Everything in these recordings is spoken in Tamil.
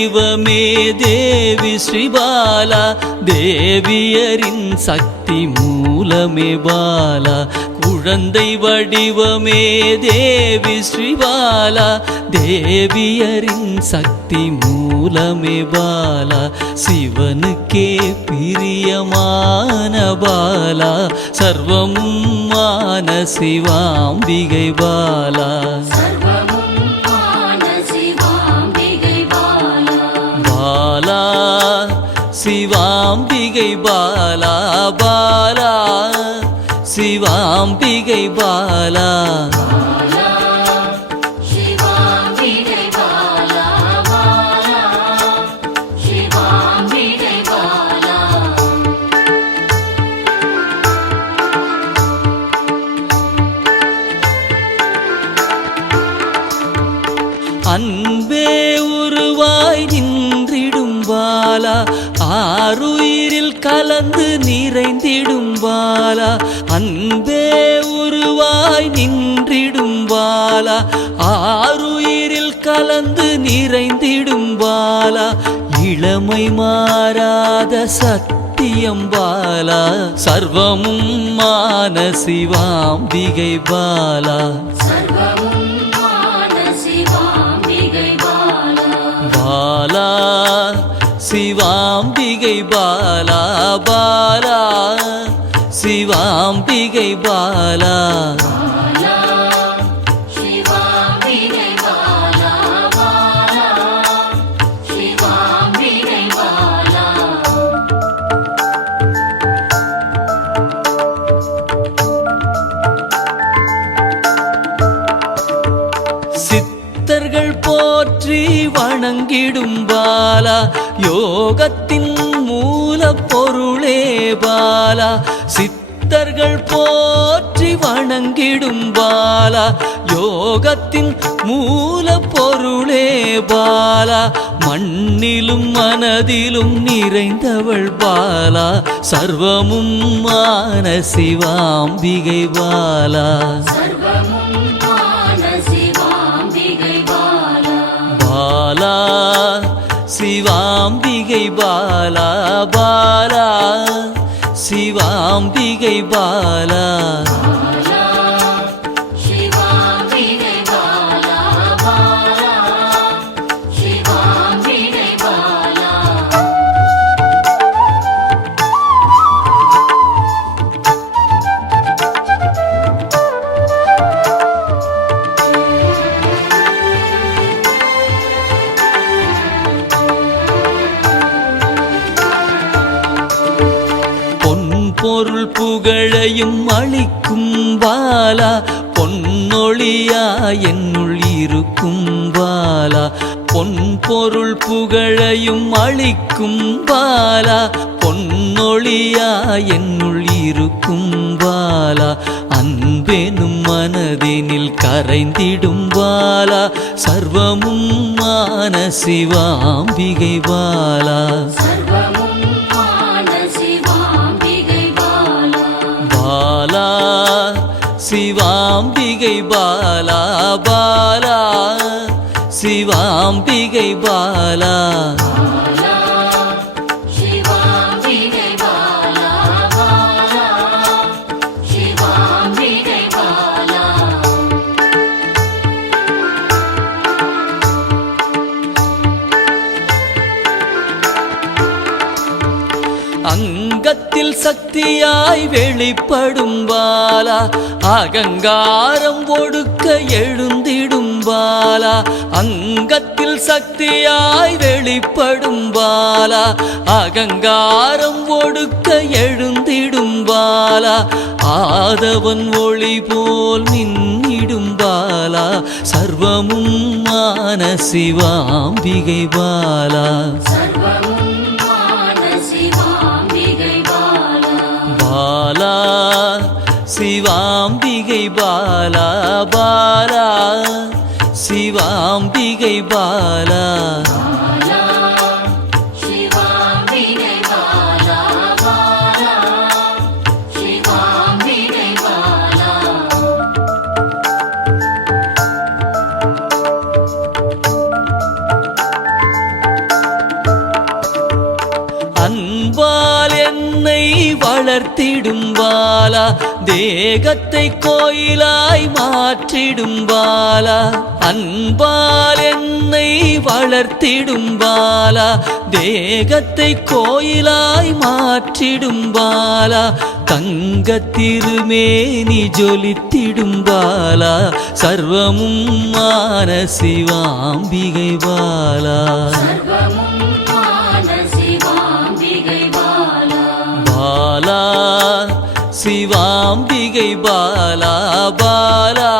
வடிவமே தேவி ஸ்ரீபாலா, தேவியரின் சக்தி மூலமே பாலா. குழந்தை வடிவமே தேவி ஸ்ரீபாலா, தேவியரின் சக்தி மூலமே பாலா. சிவனுக்கே பிரியமான பாலா, சர்வமுமான சிவாம்பிகை பாலா. பாலா சிவாம்பிகை பாலா, பாலா சிவாம்பிகை பாலா. அன்பே உருவாய் நின்றிடும் பாலா, ஆருயிரில் கலந்து நிறைந்திடும் பாலா. அன்பே உருவாய் நின்றிடும் பாலா, ஆருயிரில் கலந்து நிறைந்திடும் பாலா. இளமை மாறாத சத்தியம் பாலா, சர்வமும் மான சிவாம்பிகை பாலா. பாலா சிவாம்பிகை பாலா, பாலா சிவாம்பிகை பாலா. சித்தர்கள் போற்றி வணங்கிடும் பாலா, யோகத்தின் மூல பொருளே பாலா. சித்தர்கள் போற்றி வணங்கிடும் பாலா, யோகத்தின் மூல பொருளே பாலா. மண்ணிலும் மனதிலும் நிறைந்தவள் பாலா, சர்வமும் மான சிவாம்பிகை பாலா. பாலா சிவாம்பிகை பாலா, பாலா சிவாம்பிகை பாலா. பொருள் புகழையும் அளிக்கும் பாலா, பொன்னொழியா என்னுள் இருக்கும் பாலா. பொன் பொருள் புகழையும் அளிக்கும் பாலா, பொன்னொழியா என்னுள் இருக்கும் பாலா. அன்பெனும் மனதினில் கரைந்திடும் பாலா, சர்வமும் மான சிவாம்பிகை பாலா. பாலா சிவாம்பிகை பாலா, பாலா சிவாம்பிகை பாலா. அங்கத்தில் சக்தியாய் வெளிப்படும் பாலா, அகங்காரம் ஒடுக்க எழுந்திடும் பாலா. அங்கத்தில் சக்தியாய் வெளிப்படும் பாலா, அகங்காரம் ஒடுக்க எழுந்திடும் பாலா. ஆதவன் ஒளி போல் மின்னிடும் பாலா, சர்வமும் மான சிவாம்பிகை பாலா. பாலா சிவாம்பிகை பாலா, பாலா சிவாம்பிகை பாலா. வளர்த்திடும் பாலா தேகத்தை கோயிலாய் மாற்றிடும் பாலா அன்பால் என்னை வளர்த்திடும் பாலா தேகத்தை கோயிலாய் மாற்றிடும் பாலா தங்க திருமேனி ஜொலித்திடும் பாலா சர்வமும் மான சிவாம்பிகை பாலா பாலா சிவாம்பிகை பாலா பாலா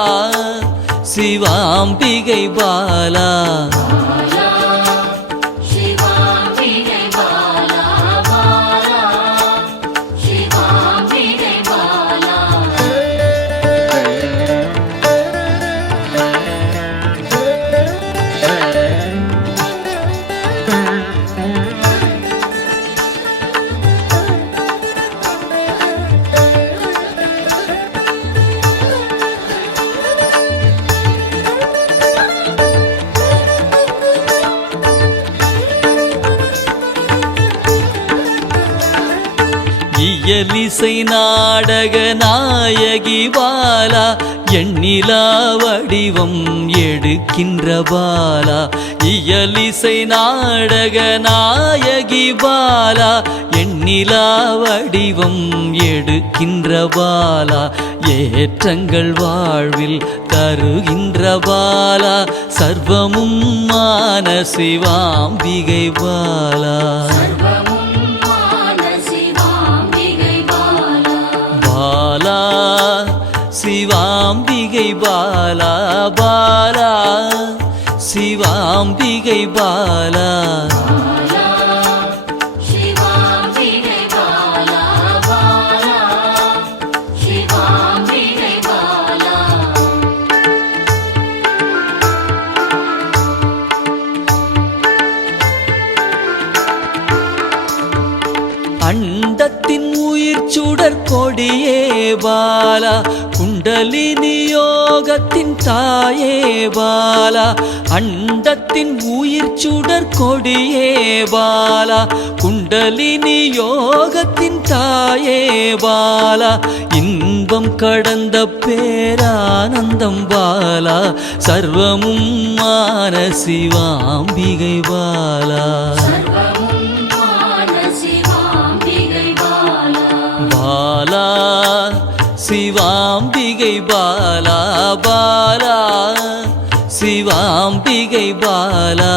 சிவாம்பிகை பாலா இயலிசை நாடக நாயகி பாலா எண்ணிலா வடிவம் எடுக்கின்ற பாலா இயலிசை நாடக நாயகி பாலா எண்ணிலா வடிவம் எடுக்கின்ற பாலா ஏற்றங்கள் வாழ்வில் தருகின்ற பாலா சர்வமும் மான சிவாம்பிகை பாலா பாலா சிவாம்பிகை பாலா பாலா சிவாம்பிகை பாலா அண்டத்தின் உயிர் சுடர் கொடியே பாலா குண்டலினி யோகத்தின் தாயே பாலா அண்டத்தின் உயிர் சுடர் கொடியே பாலா குண்டலினி யோகத்தின் தாயே பாலா இன்பம் கடந்த பேரானந்தம் பாலா சர்வமும் மான சிவாம்பிகை பாலா பாலா சிவாம்பிகை பாலா பாலா சிவாம்பிகை பாலா